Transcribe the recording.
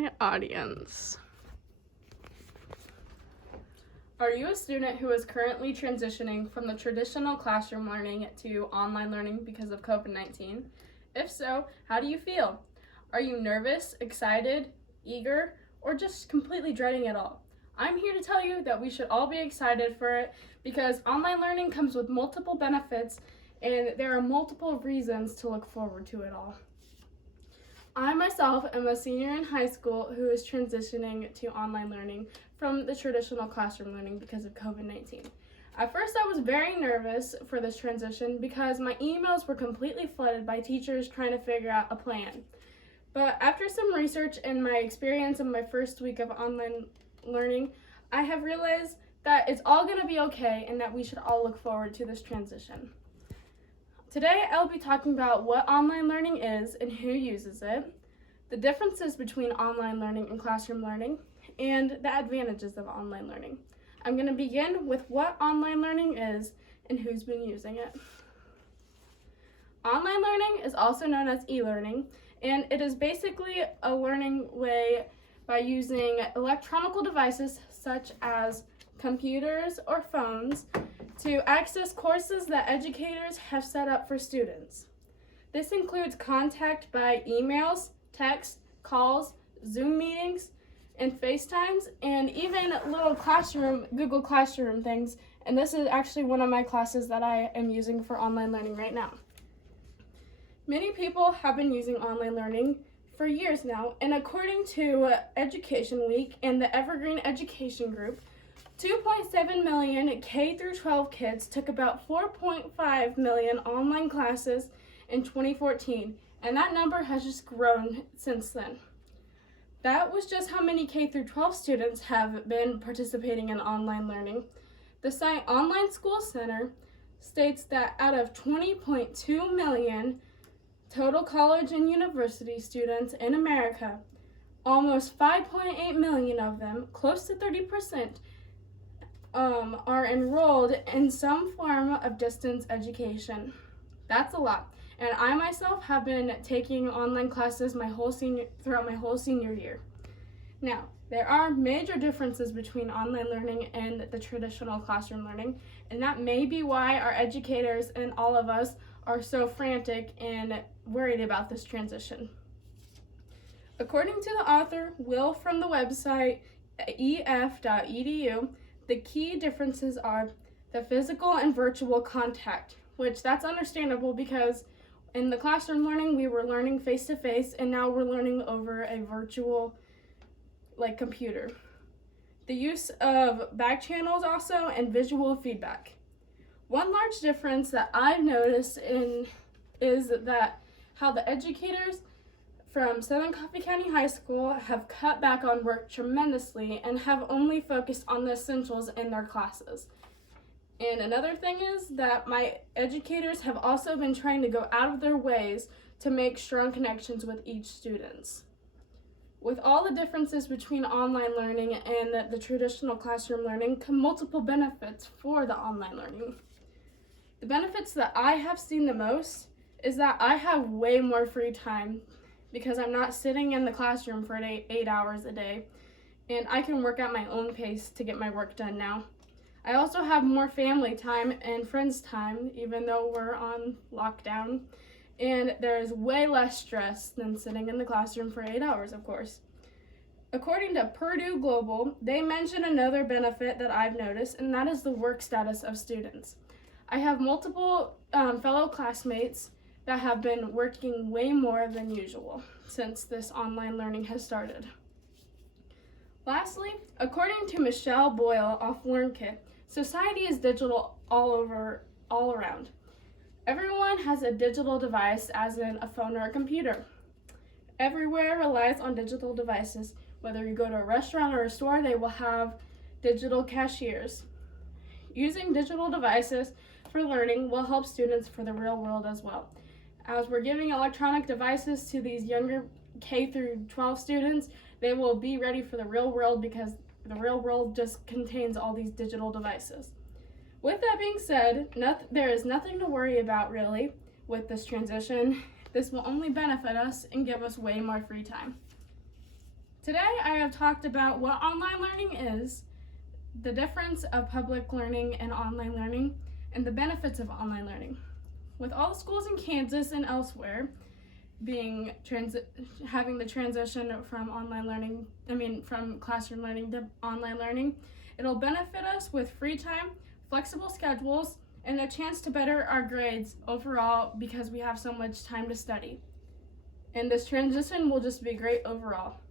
my audience. Are you a student who is currently transitioning from the traditional classroom learning to online learning because of COVID-19? If so, how do you feel? Are you nervous, excited, eager, or just completely dreading it all? I'm here to tell you that we should all be excited for it because online learning comes with multiple benefits and there are multiple reasons to look forward to it all. I myself am a senior in high school who is transitioning to online learning from the traditional classroom learning because of COVID-19. At first, I was very nervous for this transition because my emails were completely flooded by teachers trying to figure out a plan. But after some research and my experience in my first week of online learning, I have realized that it's all going to be okay and that we should all look forward to this transition. Today, I'll be talking about what online learning is and who uses it, the differences between online learning and classroom learning, and the advantages of online learning. I'm going to begin with what online learning is and who's been using it. Online learning is also known as e-learning, and it is basically a learning way by using electronic devices such as computers or phones to access courses that educators have set up for students. This includes contact by emails, text, calls, Zoom meetings, and FaceTimes, and even little Google Classroom things. And this is actually one of my classes that I am using for online learning right now. Many people have been using online learning for years now, and according to Education Week and the Evergreen Education Group, 2.7 million K-12 kids took about 4.5 million online classes in 2014, and that number has just grown since then. That was just how many K-12 students have been participating in online learning. The site Online School Center states that out of 20.2 million total college and university students in America, almost 5.8 million of them, close to 30%, are enrolled in some form of distance education. That's a lot. And I myself have been taking online classes throughout my whole senior year. Now, there are major differences between online learning and the traditional classroom learning, and that may be why our educators and all of us are so frantic and worried about this transition. According to the author, Will, from the website ef.edu, the key differences are the physical and virtual contact, which that's understandable because in the classroom learning, we were learning face-to-face, and now we're learning over a virtual, computer. The use of back channels also, and visual feedback. One large difference that I've noticed is that how the educators from Southern Coffee County High School have cut back on work tremendously and have only focused on the essentials in their classes. And another thing is that my educators have also been trying to go out of their ways to make strong connections with each student. With all the differences between online learning and the traditional classroom learning come multiple benefits for the online learning. The benefits that I have seen the most is that I have way more free time because I'm not sitting in the classroom for 8 hours a day, and I can work at my own pace to get my work done now. I also have more family time and friends time, even though we're on lockdown, and there's way less stress than sitting in the classroom for 8 hours, of course. According to Purdue Global, they mention another benefit that I've noticed, and that is the work status of students. I have multiple fellow classmates that have been working way more than usual since this online learning has started. Lastly, according to Michelle Boyle off LearnKit, society is digital all around. Everyone has a digital device, as in a phone or a computer. Everywhere relies on digital devices. Whether you go to a restaurant or a store, they will have digital cashiers. Using digital devices for learning will help students for the real world as well. As we're giving electronic devices to these younger K-12 students, they will be ready for the real world because the real world just contains all these digital devices. With that being said, there is nothing to worry about really with this transition. This will only benefit us and give us way more free time. Today I have talked about what online learning is, the difference of public learning and online learning, and the benefits of online learning. With all the schools in Kansas and elsewhere having the transition from classroom learning to online learning, it'll benefit us with free time, flexible schedules, and a chance to better our grades overall because we have so much time to study. And this transition will just be great overall.